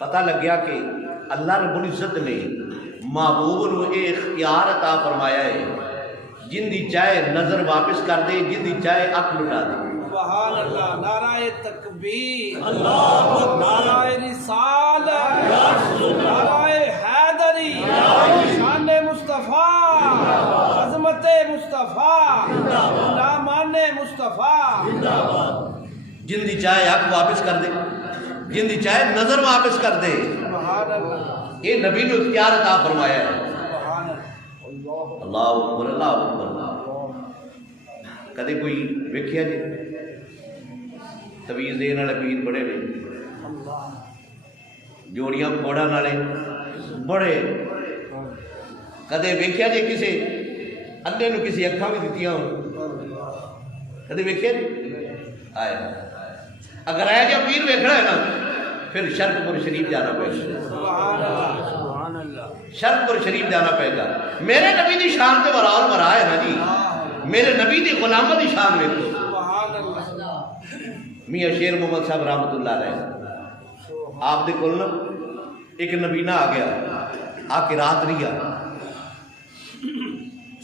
پتہ لگیا کہ اللہ رب العزت نے محبوب نو اے اختیار عطا فرمایا ہے، جن دی چاہے نظر واپس کر دے، جن دی چاہے اکھ لٹا دے۔ سبحان اللہ، نعرہ تکبیر، نعرہ رسالت، نعرہ حیدری، شان مصطفیٰ، عظمت مصطفیٰ، نامان مصطفیٰ۔ جن دی چاہے حق واپس کر دے، جن دی چاہے نظر واپس کر دے، سبحان اللہ، یہ نبی نے اختیار عطا فرمایا ہے۔ سبحان اللہ، اللہ اکبر، اللہ اکبر۔ کدے کوئی ویکھیا جی تویز دین والے پیر بڑے نے، جوڑیاں پھوڑن والے بڑے، کدے ویکھیا جی کسے اندھے نو کسی اکھاں بھی دتیاں ہون، کدے ویکھیا جی؟ آئے اگر آیا جا پیر ویکھنا ہے نا پھر شرک پور شریف جانا پڑے گا، سبحان اللہ، سبحان اللہ۔ شرک پور شریف جانا پڑے گا۔ میرے نبی دی شان تے ورال ورا ہے نا جی، میرے نبی دی غلامہ دی شان ویکھو۔ سبحان اللہ، میاں شیر محمد صاحب رحمۃ اللہ علیہ، آپ دے کول نا ایک نبینہ آ گیا، آ کے رات رہیا،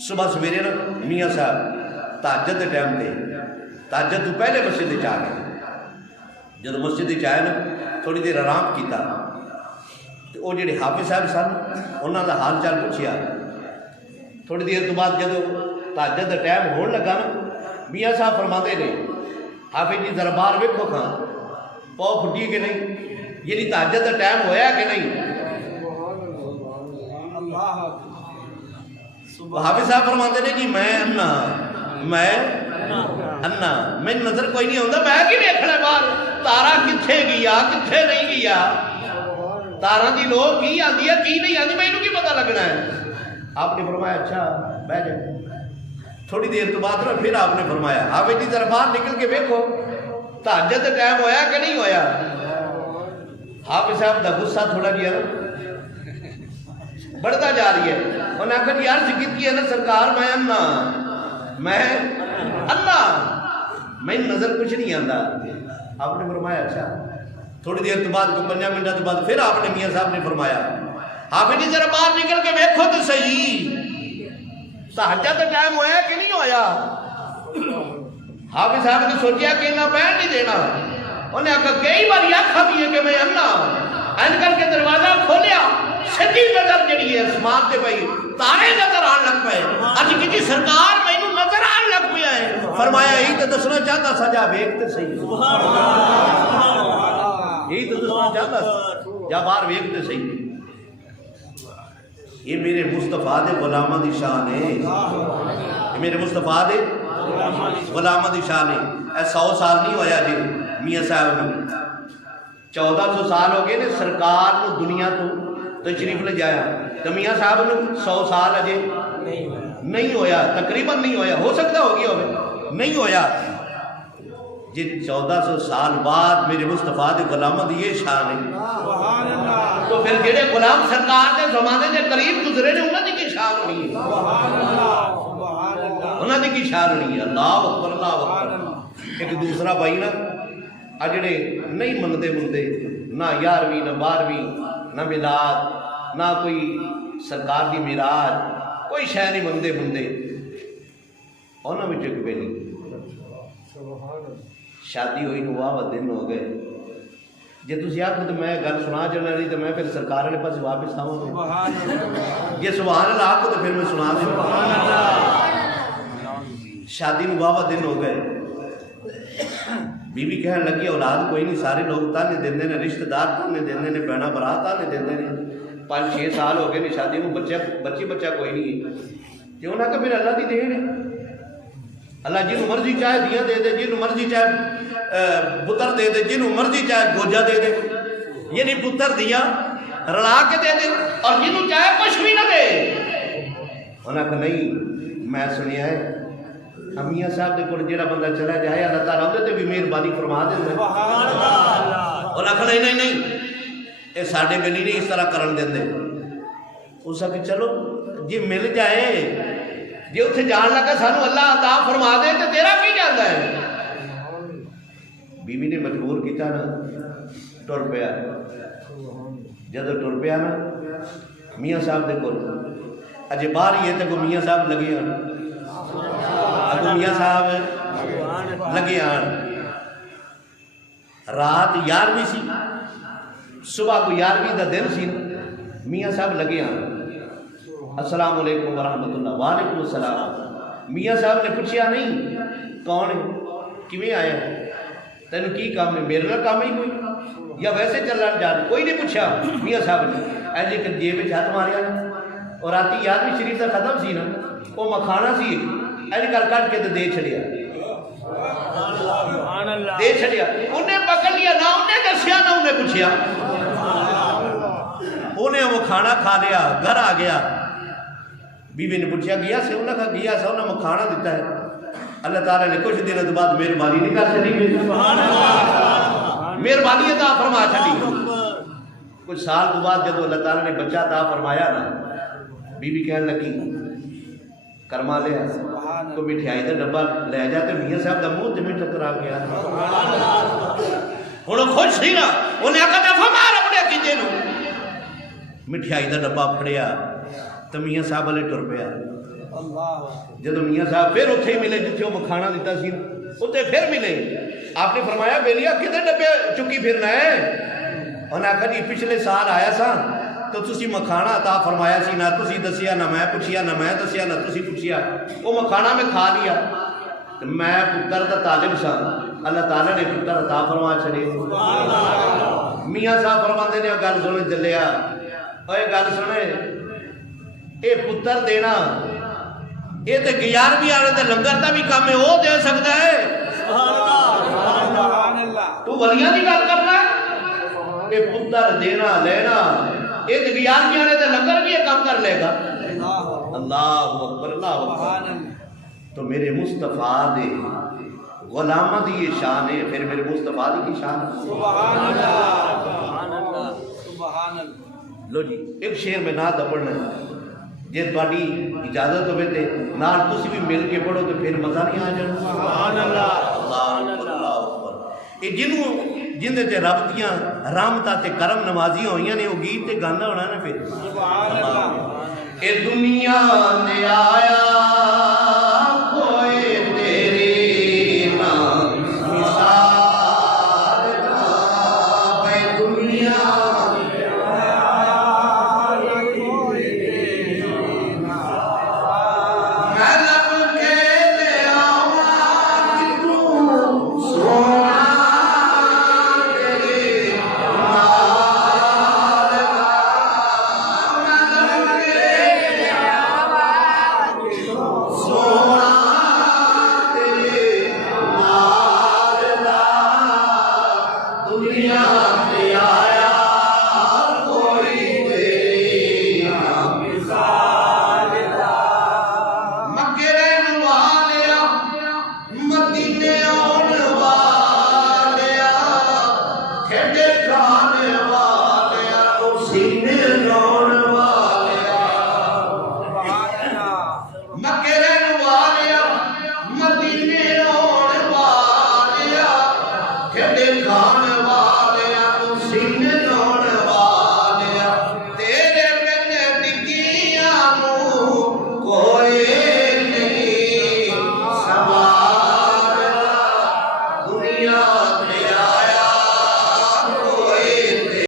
صبح سویرے نا میاں صاحب تہجد دے ٹائم تے تہجد تو پہلے مسجد وچ آ گئے۔ جب مسجد وچ آئے نا تھوڑی دیر آرام کیتا تے وہ جڑے حافظ صاحب سن انہاں دا حال چال پوچھیا۔ تھوڑی دیر تو بعد جب تہجد دا ٹائم ہون لگا نا میاں صاحب فرماندے نے حافظ جی ذرا باہر ویکھو کھاں پاؤ پھٹی کہ نہیں، یعنی تہجد دا ٹائم ہویا کہ نہیں۔ حافظ صاحب فرماندے نے جی میں انا میں نظر کوئی نہیں ہوتا، میں کی ویکھنا باہر تارا کتھے گیا کتھے نہیں گیا، تارا دی لو کی آندی ہے کی نہیں آندی، میں کی پتہ لگنا ہے۔ آپ نے فرمایا اچھا بیٹھ جائے۔ تھوڑی دیر تو بعد پھر آپ نے فرمایا حافظ جی ذرا باہر نکل کے ویکھو تہجد دا ٹائم ہویا کہ نہیں ہویا۔ حافظ صاحب دا غصہ تھوڑا جہا بڑھتا جا رہی ہے، انہوں نے آخر یار کی ہے نا سرکار میں اللہ میں نظر کچھ نہیں آتا۔ آپ نے فرمایا اچھا۔ تھوڑی دیر تو بعد 5 منٹ تو بعد پھر آپ نے میاں صاحب نے فرمایا حافظ جی ذرا باہر نکل کے ویکھو تو صحیح تہجد کا ٹائم ہویا کہ نہیں ہویا۔ حافظ صاحب نے سوچیا کہ انہیں بیٹھ نہیں دینا، انہیں آخر کئی بار آکھا بھی ہے کہ میں انا این کر کے دروازہ کھولیا، سیدھی نظر جڑی ہے اسمان تے پئی تارے نظر آن لگ پے، اج کی سرکار مینوں نظر آن لگ پیا ہے۔ فرمایا یہی تو دسنا چاہتا سا جا ویکھ تے صحیح، یہی تو دسنا چاہتا سا جا باہر ویکھ تے صحیح۔ یہ میرے مصطفیٰ دے غلامہ دی شان ہے، یہ میرے مصطفیٰ دے غلامہ دی شان ہے۔ اے 100 سال نہیں ہویا جی میاں صاحب نے، 1400 سال ہو گئے نے سرکار کو دنیا تو تشریف لے جایا، تو میاں صاحب نے 100 سال اجے نہیں ہویا، تقریباً نہیں ہویا، ہو سکتا ہو گیا ہوئے نہیں ہویا جی۔ 1400 سال بعد میرے مصطفیٰ دے غلامہ دی یہ شان ہے، تو پھر جڑے غلام سرکار دے زمانے دے قریب گزرے نے انہاں دی کی شان ہونی ہے، انہاں دی کی شان ہونی ہے۔ اللہ اکبر، اللہ اکبر۔ ایک دوسرا بھائی نا آ جڑے نہیں منتے نہ 11ویں نہ 12ویں نہ میلاد نہ کوئی سرکار دی معراج کوئی شے نہیں منتے انہاں وچ ایک بیلی شادی ہوئی نو واہ دن ہو گئے، جی تسی آکھو تو میں گل سنا چلنا نہیں تو میں پھر سرکار والے پاس واپس آواں، جی سبحان اللہ آکھو تو پھر میں سنا دوں۔ شادی نو واہ دن ہو گئے، بی بی کہنے لگی اولاد کوئی نہیں، سارے لوگ تانے دیندے نے، رشتہ دار تانے دیندے نے، بہنا برا تانے دیندے نے، 5-6 سال ہو گئے نے شادی میں، بچہ کوئی نہیں ہے۔ جو انہاں کہ پھر اللہ دی دین ہے، اللہ جنہوں مرضی چاہے دیاں دے دے، جنہوں مرضی چاہے پتر دے دے، جنہوں مرضی چاہے گوجہ دے دے، یعنی پتر دیاں رلا کے دے دے، اور جنہوں چاہے کچھ بھی نہ دے۔ انہاں کہ نہیں، میں سنیا ہے میاں صاحب دے کول جڑا بندہ چلا جائے اللہ تعالیٰ اندر تے بھی مہربانی فرما دے۔ اور آخر نہیں یہ ساڈے گلی نہیں اس طرح کرن دیندے۔ اس کہ چلو جی مل جائے، جی اتنے جان لگا سانو اللہ عطا فرما دے تو تیرا کی جاتا ہے۔ بیوی نے مجبور کیتا نا ٹر پیا جدو ٹر پیا نا میاں صاحب دے کول اجے باہر ہی ہے تے کو میاں صاحب لگے آن اگو میاں صاحب لگے آن رات 11ویں سی صبح کو 11ویں دا دن سی میاں صاحب لگے آن السلام علیکم ورحمۃ اللہ وعلیکم السلام میاں صاحب نے پوچھا نہیں کون ہے کیویں آیا تینوں کی کام ہے میرے نال کام ہی کوئی یا ویسے چلن جا کوئی نہیں پوچھا میاں صاحب نے ایجے کہ جیب وچ ہاتھ ماریا نا اور رات 11ویں شریف دا ختم سی نا وہ مکھانا سی ایجے کر کٹ کے تے دے چھڑیا دے چھڑیا انہیں پکڑ لیا نہ انہیں دسیا نہ انہیں پوچھا انہیں وہ کھانا کھا لیا گھر آ گیا بیوی نے پوچھا گیا سے انہیں کہا گیا سا انہیں مکھانا دیتا ہے اللہ تعالیٰ نے کچھ دنوں بعد مہربانی نہیں کر چلی مہربانی عطا فرما چلی کچھ سال کے بعد جب اللہ تعالیٰ نے بچہ عطا فرمایا نا بیوی کہنے لگی کرما لیا تو مٹھائی کا ڈبہ لے جاتے میاں صاحب کا منہ تمہیں ٹکرا گیا ہوں خوش سی نا انہیں آخر دفعہ مار اپنے کیجے نو مٹھائی کا ڈبہ پھڑیا تو میاں صاحب والے ٹر پیا جب میاں صاحب پھر اتنے ہی ملے جتنے وہ مکھانا دیتا سی اتنے پھر ملے آپ نے فرمایا بیلیا کتنے ڈبے چکی پھرنا ہے انہیں آخر جی پچھلے سال آیا سا تو تسی مکھانا عطا فرمایا سی نہ تسی دسیا نہ میں پوچھیا نہ میں دسیا نہ تسی پوچھیا وہ مکھانا میں کھا لیا میں پتر دا طالب سا اللہ تعالیٰ نے پتر عطا فرما چھڑے میاں صاحب فرماندے نے گل سنے چلیا اوے گل سنے اے پتر دینا یہ تے 11ویں والے تے لنگر دا بھی کام ہے وہ دے سکتا ہے تو ولیاں دی گل کرنا یہ پتر دینا لینا یہ تے 11ویں والے تے لنگر بھی یہ کام کر لے گا اللہ اکبر اللہ اکبر تو میرے مصطفیٰ دے غلامہ دی یہ شان ہے پھر میرے مصطفیٰ دی کی شان سبحان اللہ سبحان اللہ لو جی ایک شعر میں نعت پڑھنا ہے جے تہاڈی اجازت ہوے تے نال تسی بھی مل کے پڑھو تے پھر مزہ نہیں آ جانا سبحان اللہ اللہ اکبر یہ جنوں جندے تے رب دیاں رحمتاں تے کرم نوازیاں ہوئیاں نے وہ گیت تے گانا ہونا نا پھر سبحان اللہ اے دنیا تے آیا کوئی تیری نہ مثال دا اے دنیا Kende kane